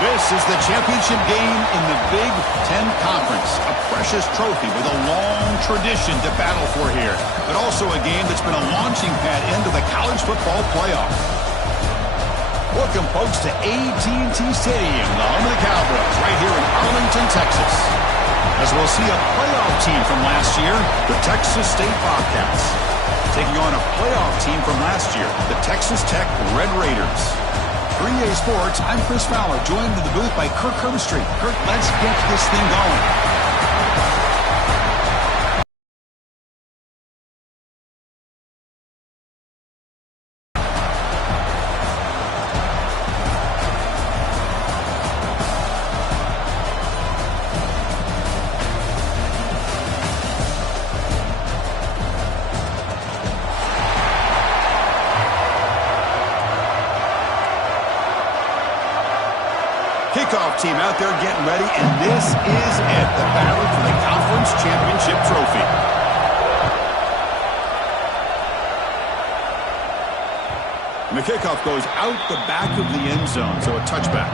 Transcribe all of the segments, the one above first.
This is the championship game in the Big Ten Conference. A precious trophy with a long tradition to battle for here. But also a game that's been a launching pad into the college football playoff. Welcome, folks, to AT&T Stadium, the home of the Cowboys, right here in Arlington, Texas. As we'll see a playoff team from last year, the Texas State Bobcats, taking on a playoff team from last year, the Texas Tech Red Raiders. 3A Sports, I'm Chris Fowler, joined in the booth by Kirk Herbstreit. Kirk, let's get this thing going. Kickoff team out there getting ready, and this is it, the battle for the conference championship trophy. And the kickoff goes out the back of the end zone, so a touchback.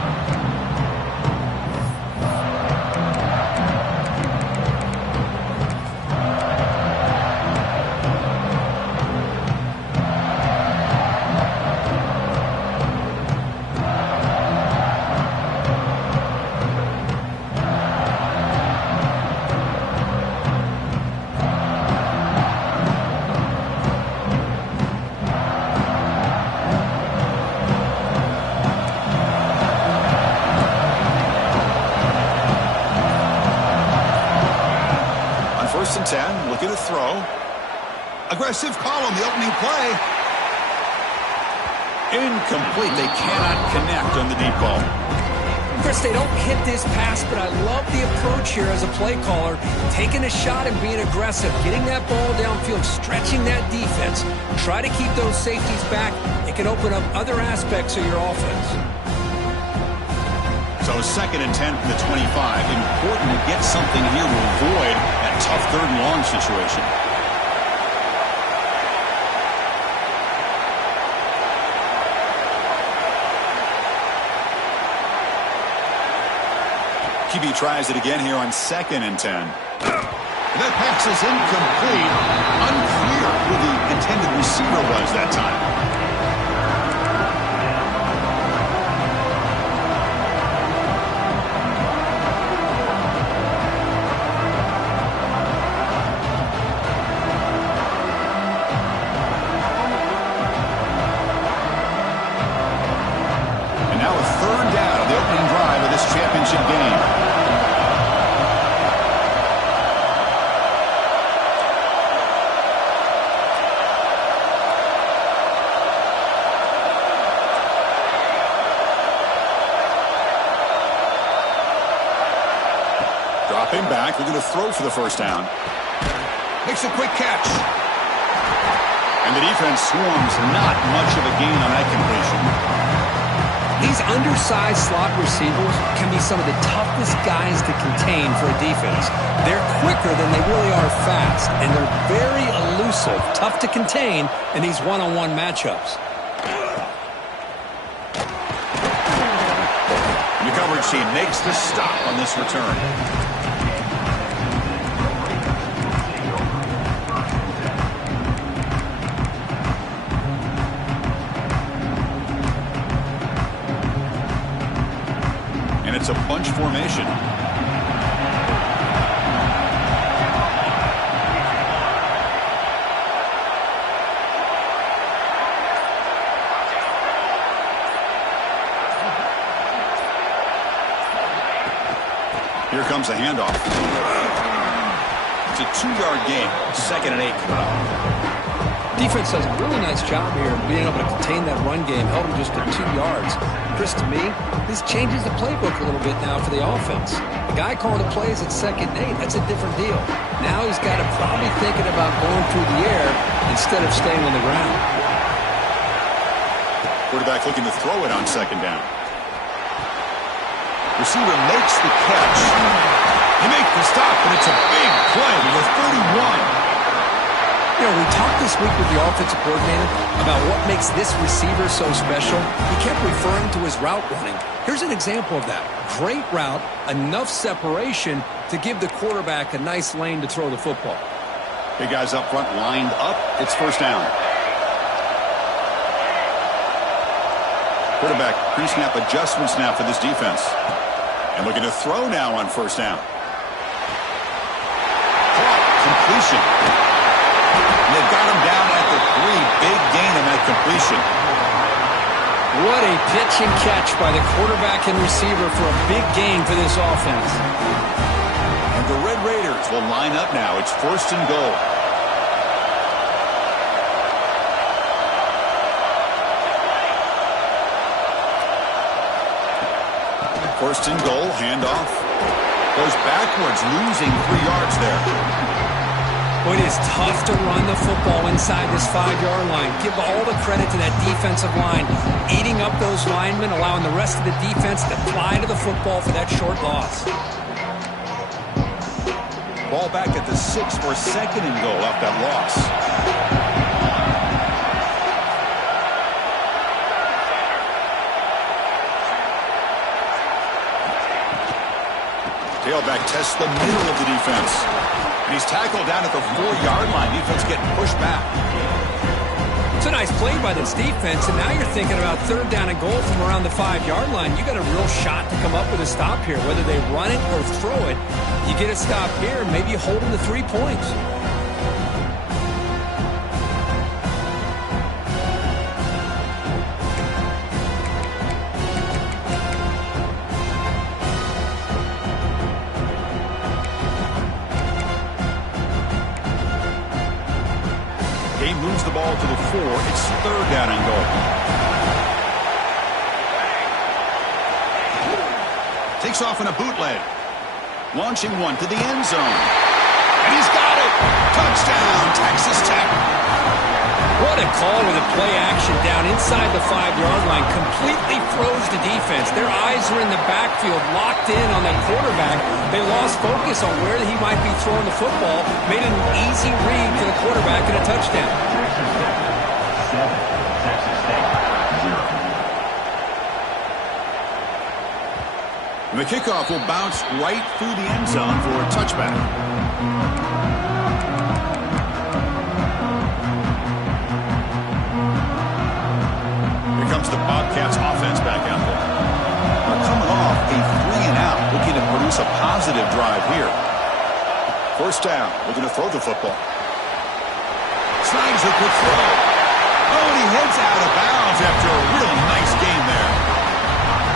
First and 10, look at the throw. Aggressive call on the opening play. Incomplete. They cannot connect on the deep ball. Chris, they don't hit this pass, but I love the approach here as a play caller. Taking a shot and being aggressive, getting that ball downfield, stretching that defense. Try to keep those safeties back. It can open up other aspects of your offense. So second and 10 from the 25. Important to get something here to avoid that tough third and long situation. QB tries it again here on second and 10. That pass is incomplete. Unclear who the intended receiver was that time. Championship game. Dropping back, looking to throw for the first down. Makes a quick catch. And the defense swarms, not much of a gain on that completion. These undersized slot receivers can be some of the toughest guys to contain for a defense. They're quicker than they really are fast, and they're very elusive, tough to contain in these one-on-one matchups. The coverage team makes the stop on this return. It's a bunch formation. Here comes a handoff. It's a 2-yard gain. Second and 8 coming up. Defense does a really nice job here of being able to contain that run game, held them just to 2 yards. Chris, to me, this changes the playbook a little bit now for the offense. The guy calling the plays at second and 8, that's a different deal. Now he's got to probably thinking about going through the air instead of staying on the ground. Quarterback looking to throw it on second down. Receiver makes the catch. He makes the stop, and it's a big play to the 31. You know, we talked this week with the offensive coordinator about what makes this receiver so special. He kept referring to his route running. Here's an example of that. Great route, enough separation to give the quarterback a nice lane to throw the football. Big guys up front lined up. It's first down. Quarterback pre-snap adjustments now for this defense. And looking to throw now on first down. Completion. They've got him down at the 3. Big gain on that completion. What a pitch and catch by the quarterback and receiver for a big gain for this offense. And the Red Raiders will line up now. It's first and goal. First and goal, handoff. Goes backwards, losing 3 yards there. Well, it is tough to run the football inside this 5-yard line. Give all the credit to that defensive line, eating up those linemen, allowing the rest of the defense to fly to the football for that short loss. Ball back at the 6 for second and goal off that loss. Tailback tests the middle of the defense. And he's tackled down at the 4-yard line. Defense getting pushed back. It's a nice play by this defense, and now you're thinking about third down and goal from around the 5-yard line. You got a real shot to come up with a stop here. Whether they run it or throw it, you get a stop here, and maybe you hold them to 3 points. Moves the ball to the 4. It's third down and goal. Takes off in a bootleg. Launching one to the end zone. And he's got it. Touchdown, Texas Tech. What a call with a play action down inside the 5-yard line. Completely froze the defense. Their eyes were in the backfield, locked in on that quarterback. They lost focus on where he might be throwing the football. Made an easy read for the quarterback and a touchdown. The kickoff will bounce right through the end zone for a touchback. Here comes the Bobcats offense back out there. They're coming off a 3-and-out, looking to produce a positive drive here. First down, looking to throw the football. Snags a quick throw. Oh, and he heads out of bounds after a really nice game there.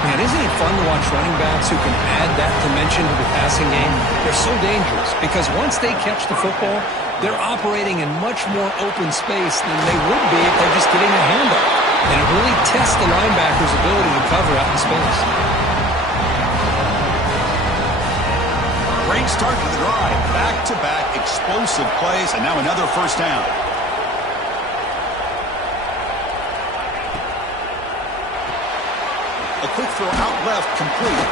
Man, isn't it fun to watch running backs who can add that dimension to the passing game? They're so dangerous because once they catch the football, they're operating in much more open space than they would be if they're just getting a handoff. And it really tests the linebacker's ability to cover out in space. Great start to the drive. Back-to-back explosive plays, and now another first down. A quick throw out left, complete.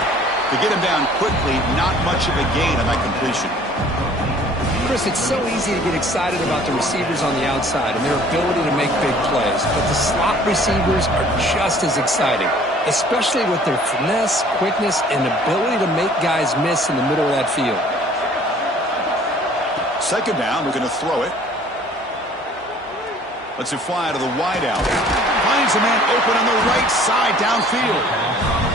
To get him down quickly, not much of a gain on that completion. Chris, it's so easy to get excited about the receivers on the outside and their ability to make big plays, but the slot receivers are just as exciting, especially with their finesse, quickness, and ability to make guys miss in the middle of that field. Second down, we're going to throw it. Lets it fly to the wideout. Finds a man open on the right side downfield.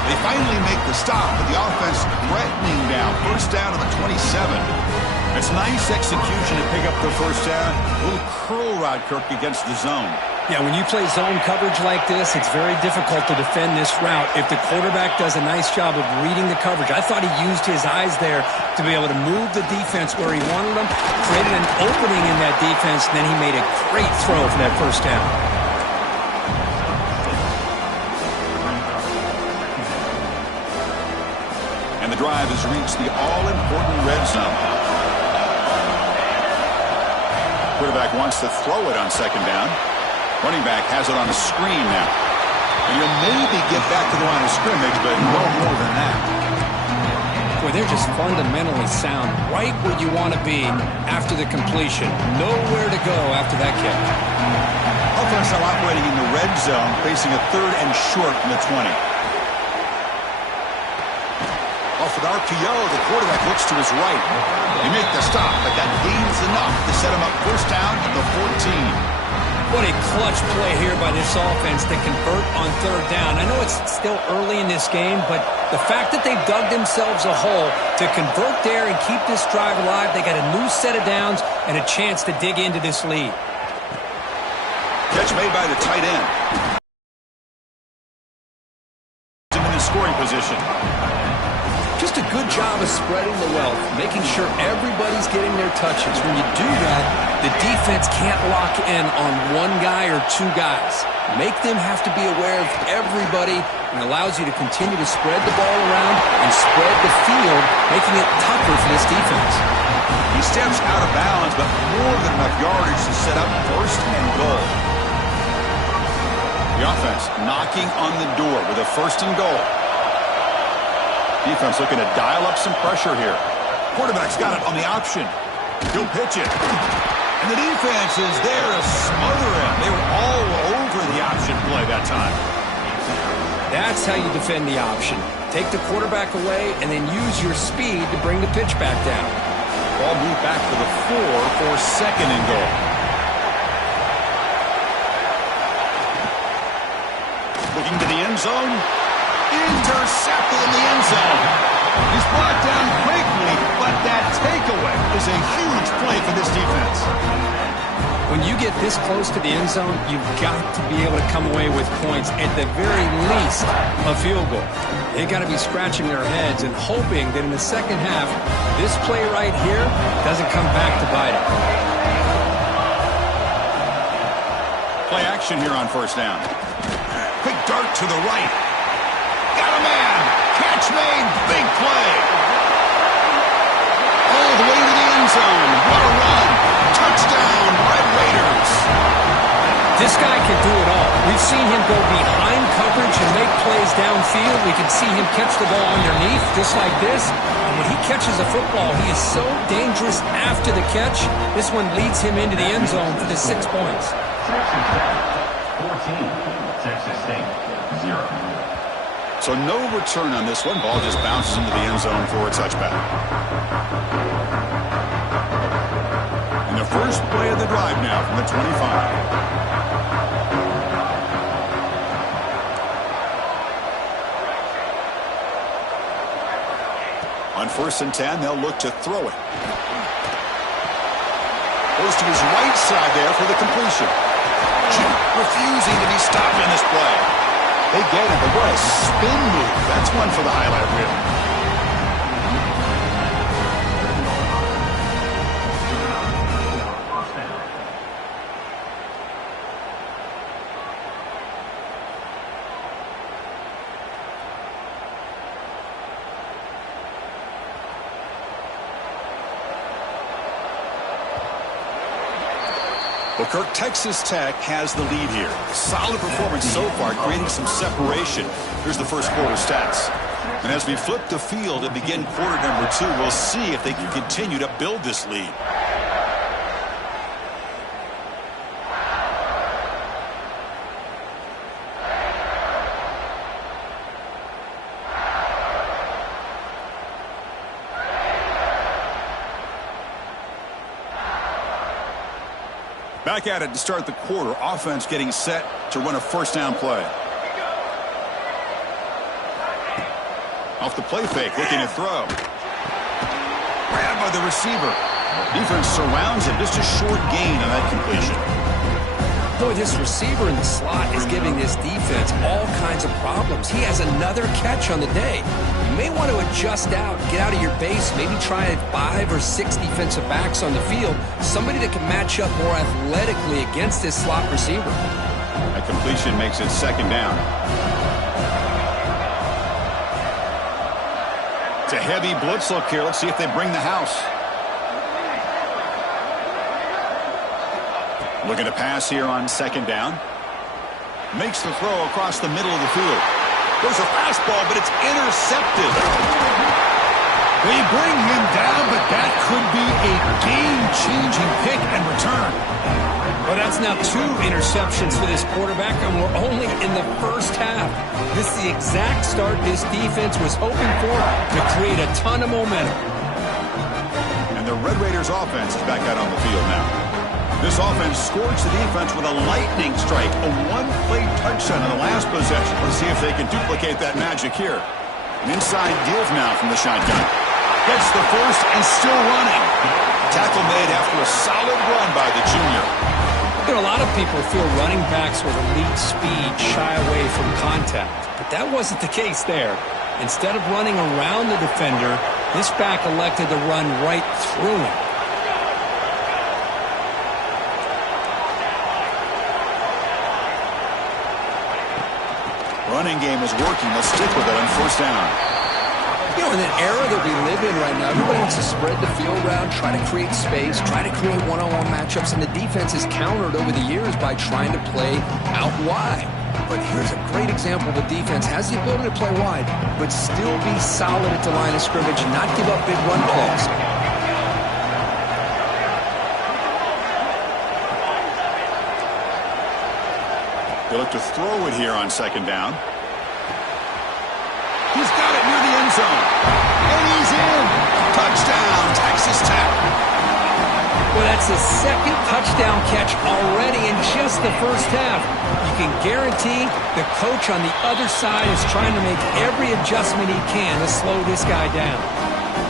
They finally make the stop, but the offense threatening now. First down to the 27. It's nice execution to pick up the first down. A little curl route, Kirk, against the zone. Yeah, when you play zone coverage like this, it's very difficult to defend this route if the quarterback does a nice job of reading the coverage. I thought he used his eyes there to be able to move the defense where he wanted them, created an opening in that defense, and then he made a great throw for that first down. And the drive has reached the all-important red zone. Quarterback wants to throw it on second down. Running back has it on a screen now. And you'll maybe get back to the line of scrimmage, but no more than that. Boy, they're just fundamentally sound, right where you want to be after the completion. Nowhere to go after that kick. Offense now operating in the red zone, facing a 3rd and short from the 20. Off with RPO, the quarterback looks to his right. They make the stop, but that gains enough to set him up first down at the 14. What a clutch play here by this offense to convert on 3rd down. I know it's still early in this game, but the fact that they've dug themselves a hole to convert there and keep this drive alive, they got a new set of downs and a chance to dig into this lead. Catch made by the tight end. In the scoring position. Just a good job of spreading the wealth, making sure everybody's getting their touches. When you do that, the defense can't lock in on one guy or 2 guys. Make them have to be aware of everybody, and allows you to continue to spread the ball around and spread the field, making it tougher for this defense. He steps out of bounds, but more than enough yardage to set up first and goal. The offense knocking on the door with a 1st and goal. Defense looking to dial up some pressure here. Quarterback's got it on the option. He'll pitch it. And the defense is there to smother him. They were all over the option play that time. That's how you defend the option. Take the quarterback away and then use your speed to bring the pitch back down. Ball moved back to the 4 for 2nd and goal. Looking to the end zone. Intercepted in the end zone. He's brought down quickly, but that takeaway is a huge play for this defense. When you get this close to the end zone, you've got to be able to come away with points, at the very least a field goal. They've got to be scratching their heads and hoping that in the second half, this play right here doesn't come back to bite them. Play action here on first down. Quick dart to the right. Got a man. Catch made. Big play. All the way to the end zone. What a run. Touchdown, Red Raiders. This guy can do it all. We've seen him go behind coverage and make plays downfield. We can see him catch the ball underneath just like this. And when he catches a football, he is so dangerous after the catch. This one leads him into the end zone for the 6 points. 14, Texas State, 0. So no return on this one. Ball just bounces into the end zone for a touchback. And the first play of the drive now from the 25. On 1st and 10, they'll look to throw it. Goes to his right side there for the completion. Refusing to be stopped in this play. They get it, but what a spin move. That's one for the highlight reel. Well, Kirk, Texas Tech has the lead here. Solid performance so far, creating some separation. Here's the first quarter stats. And as we flip the field and begin quarter number 2, we'll see if they can continue to build this lead. Back at it to start the quarter. Offense getting set to run a first down play. Off the play fake, looking to throw. Grabbed by the receiver. Defense surrounds him. Just a short gain on that completion. Boy, this receiver in the slot is giving this defense all kinds of problems. He has another catch on the day. You may want to adjust out, get out of your base, maybe try 5 or 6 defensive backs on the field, somebody that can match up more athletically against this slot receiver. That completion makes it second down. It's a heavy blitz look here. Let's see if they bring the house. Looking to pass here on second down. Makes the throw across the middle of the field. There's a fastball, but it's intercepted. They bring him down, but that could be a game-changing pick and return. Well, that's now 2 interceptions for this quarterback, and we're only in the first half. This is the exact start this defense was hoping for to create a ton of momentum. And the Red Raiders offense is back out on the field now. This offense scorched the defense with a lightning strike, a one-play touchdown on the last possession. Let's see if they can duplicate that magic here. An inside give now from the shotgun. Gets the first and still running. Tackle made after a solid run by the junior. You know, a lot of people feel running backs with elite speed shy away from contact, but that wasn't the case there. Instead of running around the defender, this back elected to run right through him. Running game is working. Let's stick with it on first down. You know, in an era that we live in right now, everybody wants to spread the field around, try to create space, try to create one-on-one matchups, and the defense is countered over the years by trying to play out wide. But here's a great example. The defense has the ability to play wide, but still be solid at the line of scrimmage and not give up big run plays. They look to throw it here on second down. He's got it near the end zone. And he's in. Touchdown, Texas Tech. Well, that's the second touchdown catch already in just the first half. You can guarantee the coach on the other side is trying to make every adjustment he can to slow this guy down.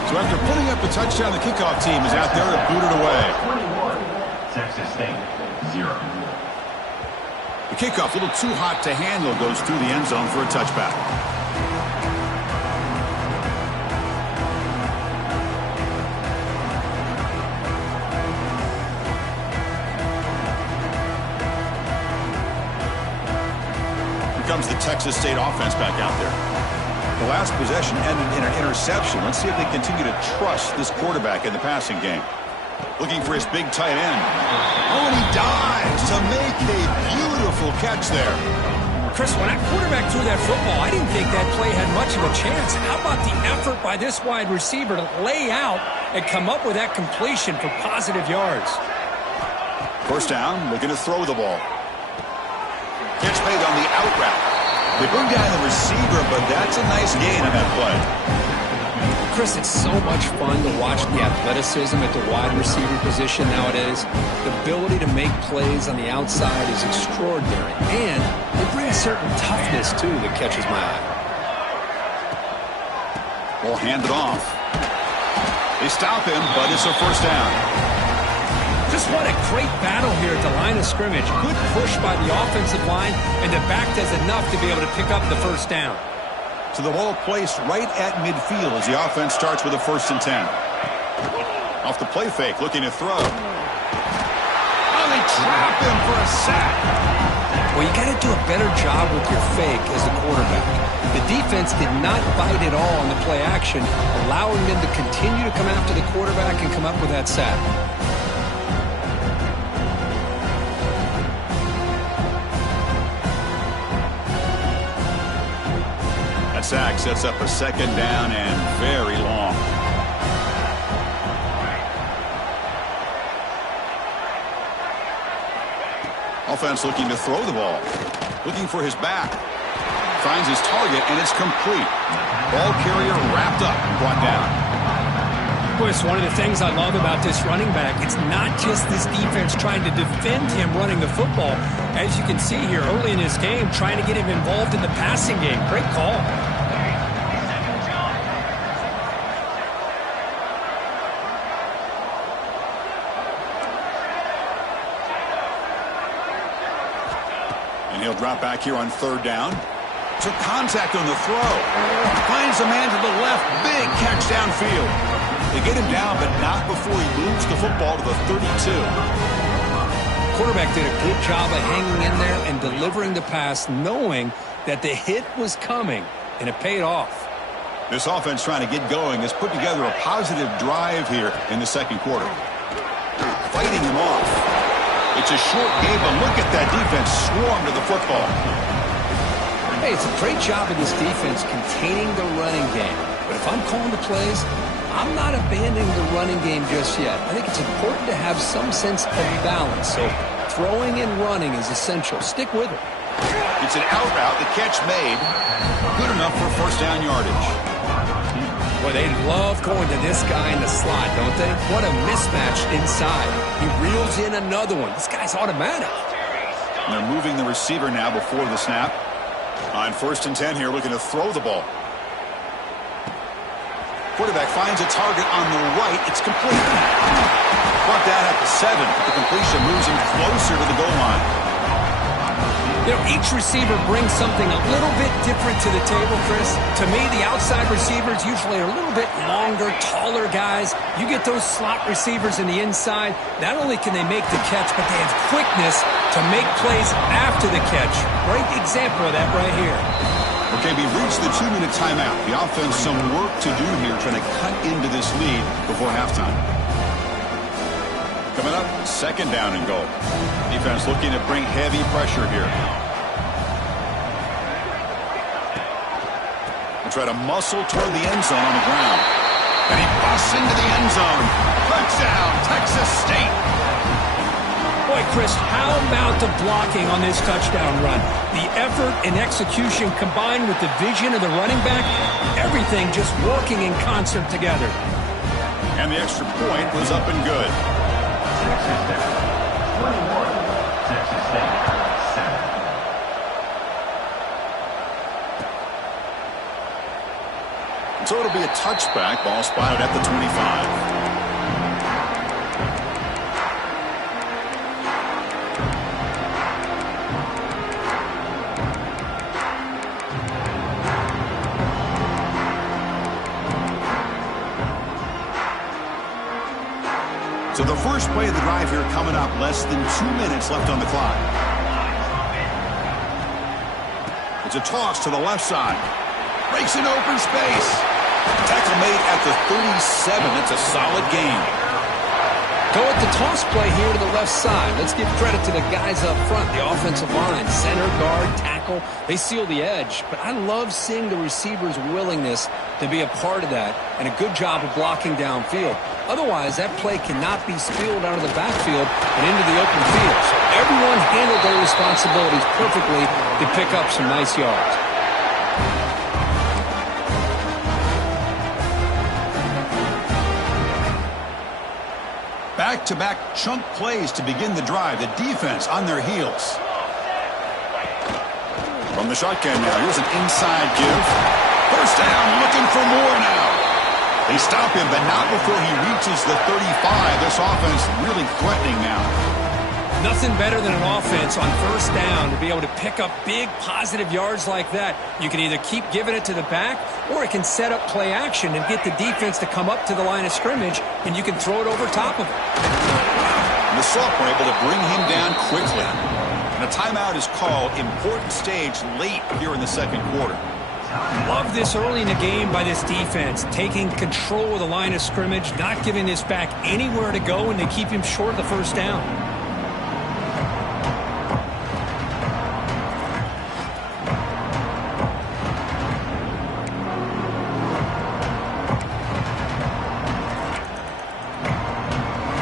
So after putting up the touchdown, the kickoff team is out there to boot it away. 21, Texas State, 0. The kickoff, a little too hot to handle, goes through the end zone for a touchback. Comes the Texas State offense back out there. The last possession ended in an interception. Let's see if they continue to trust this quarterback in the passing game. Looking for his big tight end. Oh, and he dives to make a beautiful catch there. Chris, when that quarterback threw that football, I didn't think that play had much of a chance. How about the effort by this wide receiver to lay out and come up with that completion for positive yards? First down, looking to throw the ball. Catch made on the out route. They bring down the receiver, but that's a nice gain on that play. Chris, it's so much fun to watch the athleticism at the wide receiver position nowadays. The ability to make plays on the outside is extraordinary. And they bring a certain toughness, too, that catches my eye. Ball handed off. They stop him, but it's a first down. Just what a great battle here at the line of scrimmage. Good push by the offensive line, and the back does enough to be able to pick up the first down. So the ball placed right at midfield as the offense starts with a 1st and 10. Off the play fake, looking to throw. Oh, they trap him for a sack. Well, you got to do a better job with your fake as a quarterback. The defense did not bite at all on the play action, allowing them to continue to come after the quarterback and come up with that sack. Sack sets up a second down and very long. Offense looking to throw the ball. Looking for his back. Finds his target, and it's complete. Ball carrier wrapped up and brought down. Boy, it's one of the things I love about this running back. It's not just this defense trying to defend him running the football. As you can see here early in this game, trying to get him involved in the passing game. Great call. And he'll drop back here on 3rd down. Took contact on the throw. Finds a man to the left. Big catch downfield. They get him down, but not before he moves the football to the 32. Quarterback did a good job of hanging in there and delivering the pass, knowing that the hit was coming, and it paid off. This offense trying to get going has put together a positive drive here in the second quarter. Fighting him off. It's a short game, but look at that defense swarm to the football. Hey, it's a great job of this defense containing the running game. But if I'm calling the plays, I'm not abandoning the running game just yet. I think it's important to have some sense of balance. So throwing and running is essential. Stick with it. It's an out route. The catch made. Good enough for first down yardage. Boy, they love going to this guy in the slot, don't they? What a mismatch inside. He reels in another one. This guy's automatic. And they're moving the receiver now before the snap. On 1st and 10 here, looking to throw the ball. Quarterback finds a target on the right. It's complete. Brought down at the 7. The completion moves him closer to the goal line. You know, each receiver brings something a little bit different to the table, Chris. To me, the outside receivers usually are a little bit longer, taller guys. You get those slot receivers in the inside, not only can they make the catch, but they have quickness to make plays after the catch. Great example of that right here. Okay, we've reached the 2-minute timeout. The offense some work to do here trying to cut into this lead before halftime. Coming up, 2nd down and goal. Defense looking to bring heavy pressure here. They try to muscle toward the end zone on the ground. And he busts into the end zone. Touchdown, Texas State. Boy, Chris, how about the blocking on this touchdown run? The effort and execution combined with the vision of the running back, everything just working in concert together. And the extra point was up and good. Texas Tech 21, Texas State 7. So it'll be a touchback. Ball spotted at the 25. So the first play of the drive here coming up. Less than 2 minutes left on the clock. It's a toss to the left side. Breaks in open space. Tackle made at the 37. That's a solid gain. Go at the toss play here to the left side. Let's give credit to the guys up front, the offensive line, center, guard, tackle. They seal the edge. But I love seeing the receiver's willingness to be a part of that and a good job of blocking downfield. Otherwise, that play cannot be spilled out of the backfield and into the open field. So everyone handled their responsibilities perfectly to pick up some nice yards. Back-to-back chunk plays to begin the drive. The defense on their heels. From the shotgun now, here's an inside give. First down, looking for more now. They stop him, but not before he reaches the 35. This offense really threatening now. Nothing better than an offense on first down to be able to pick up big positive yards like that. You can either keep giving it to the back, or it can set up play action and get the defense to come up to the line of scrimmage, and you can throw it over top of it. And the sophomore able to bring him down quickly. And a timeout is called. Important stage late here in the 2nd quarter. Love this early in the game by this defense, taking control of the line of scrimmage, not giving this back anywhere to go, and they keep him short of the first down.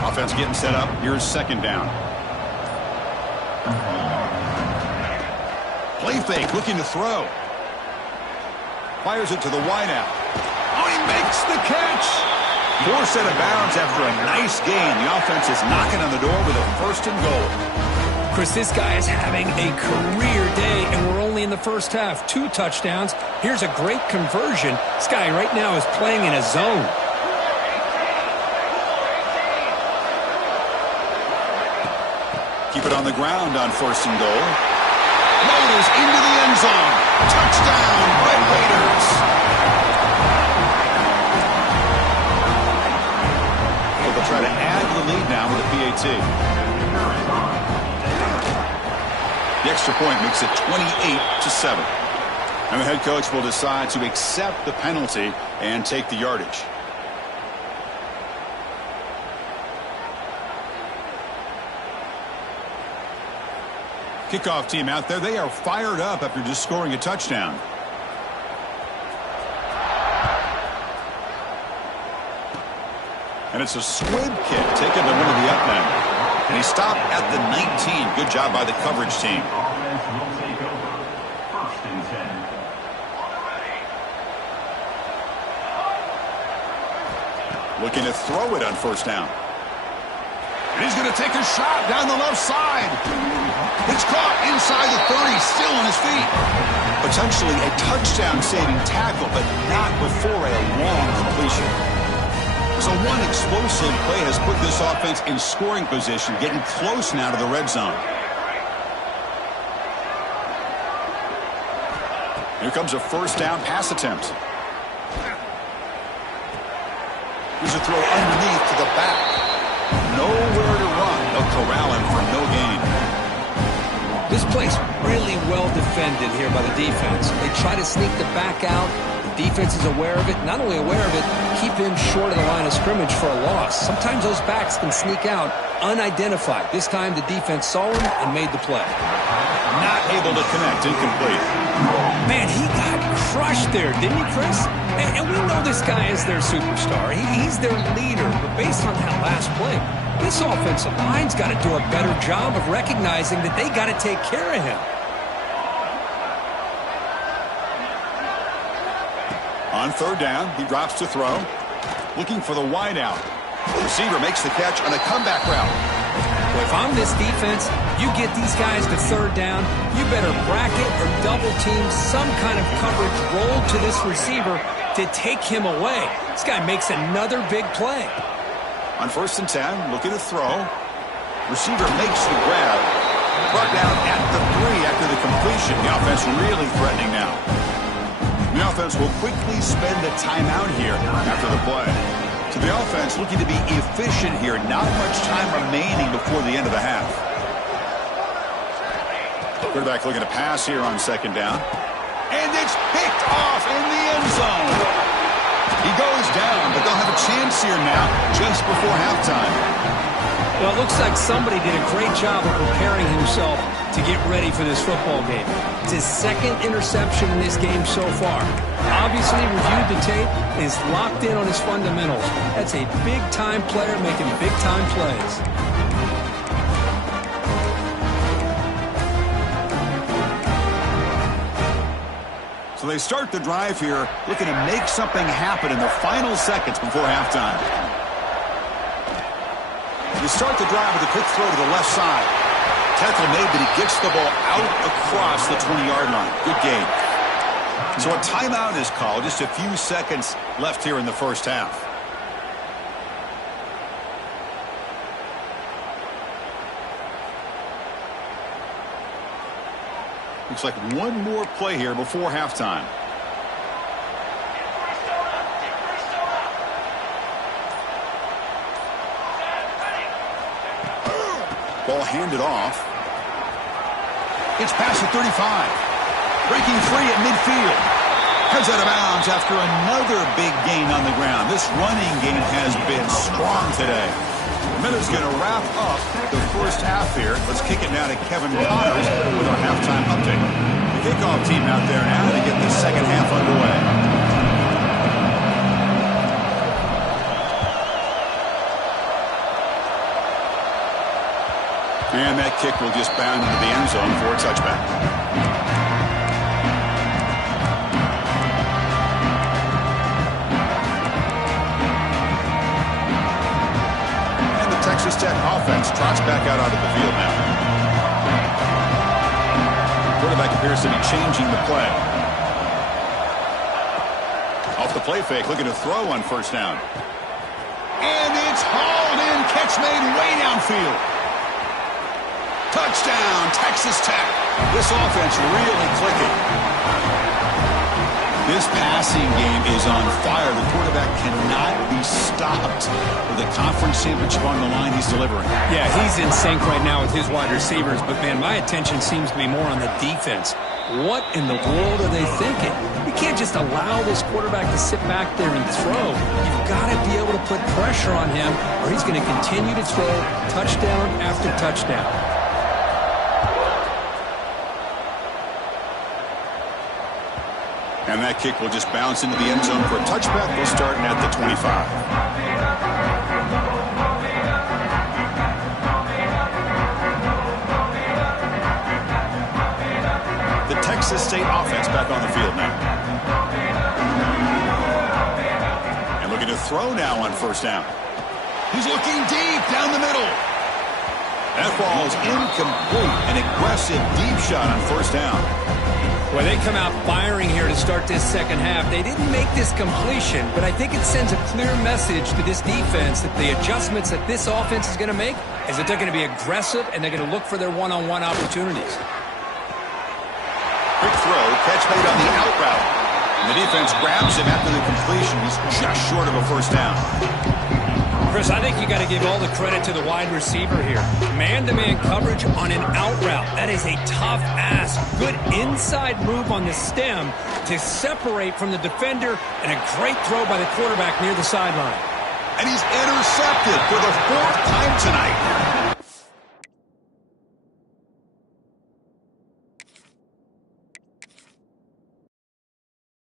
Offense getting set up. Here's 2nd down. Play fake, looking to throw. Fires it to the wideout. Oh, he makes the catch. Forced out of bounds after a nice gain. The offense is knocking on the door with a 1st and goal. Chris, this guy is having a career day, and we're only in the first half. 2 touchdowns. Here's a great conversion. This guy right now is playing in a zone. Keep it on the ground on 1st and goal. Motors into the end zone. Touchdown, Red Raiders. Well, they'll try to add to the lead now with a PAT. The extra point makes it 28-7. And the head coach will decide to accept the penalty and take the yardage. Kickoff team out there. They are fired up after just scoring a touchdown. And it's a squib kick taken to one of the up men. And he stopped at the 19. Good job by the coverage team. Offense will take over. 1st and 10. Looking to throw it on 1st down. And he's going to take a shot down the left side. It's caught inside the 30, still on his feet. Potentially a touchdown-saving tackle, but not before a long completion. So one explosive play has put this offense in scoring position, getting close now to the red zone. Here comes a 1st down pass attempt. Here's a throw underneath to the back. Nowhere to run. They'll corral him for no gain. This play's really well defended here by the defense. They try to sneak the back out. The defense is aware of it. Not only aware of it, keep him short of the line of scrimmage for a loss. Sometimes those backs can sneak out unidentified. This time the defense saw him and made the play. Not able to connect. Incomplete. Man, he got crushed there, didn't he, Chris? And we know this guy is their superstar. He's their leader. But based on that last play, this offensive line's got to do a better job of recognizing that they got to take care of him. On 3rd down, he drops to throw. Looking for the wide out. Receiver makes the catch on a comeback route. Well, if I'm this defense, you get these guys to 3rd down, you better bracket or double team some kind of coverage roll to this receiver to take him away. This guy makes another big play. On 1st and 10, looking to throw. Receiver makes the grab. Brought down at the 3 after the completion. The offense really threatening now. The offense will quickly spend a timeout here after the play. So the offense looking to be efficient here. Not much time remaining before the end of the half. Quarterback looking to pass here on 2nd down. And it's picked off in the end zone. He goes down, but they'll have a chance here now just before halftime. Well, it looks like somebody did a great job of preparing himself to get ready for this football game. It's his 2nd interception in this game so far. Obviously reviewed the tape, is locked in on his fundamentals. That's a big-time player making big-time plays. So they start the drive here, looking to make something happen in the final seconds before halftime. They start the drive with a quick throw to the left side. Tackle made, but he gets the ball out across the 20-yard line. Good gain. So a timeout is called. Just a few seconds left here in the 1st half. Looks like one more play here before halftime. Ball handed off. It's past the 35. Breaking free at midfield. Heads out of bounds after another big gain on the ground. This running game has been strong today. Minutes going to wrap up the 1st half here. Let's kick it now to Kevin Connors with our halftime update. The kickoff team out there now to get the 2nd half underway. And that kick will just bound into the end zone for a touchback. And the Texas Tech offense trots back out onto the field now. Quarterback appears to be changing the play. Off the play fake, looking to throw on 1st down. And it's hauled in, catch made way downfield. Touchdown, Texas Tech. This offense really clicking. This passing game is on fire. The quarterback cannot be stopped. With the conference championship on the line, he's delivering. Yeah, he's in sync right now with his wide receivers. But, man, my attention seems to be more on the defense. What in the world are they thinking? You can't just allow this quarterback to sit back there and throw. You've got to be able to put pressure on him, or he's going to continue to throw touchdown after touchdown. And that kick will just bounce into the end zone for a touchback. We'll start at the 25. Texas State offense back on the field now. And looking to throw now on first down. He's looking deep down the middle. That ball's incomplete. An aggressive deep shot on first down. Well, they come out firing here to start this second half. They didn't make this completion, but I think it sends a clear message to this defense that the adjustments that this offense is going to make is that they're going to be aggressive and they're going to look for their one-on-one opportunities. Quick throw, catch made on the out route. And the defense grabs him after the completion. He's just short of a first down. Chris, I think you got to give all the credit to the wide receiver here. Man-to-man coverage on an out route. That is a tough ask. Good inside move on the stem to separate from the defender, and a great throw by the quarterback near the sideline. And he's intercepted for the 4th time tonight.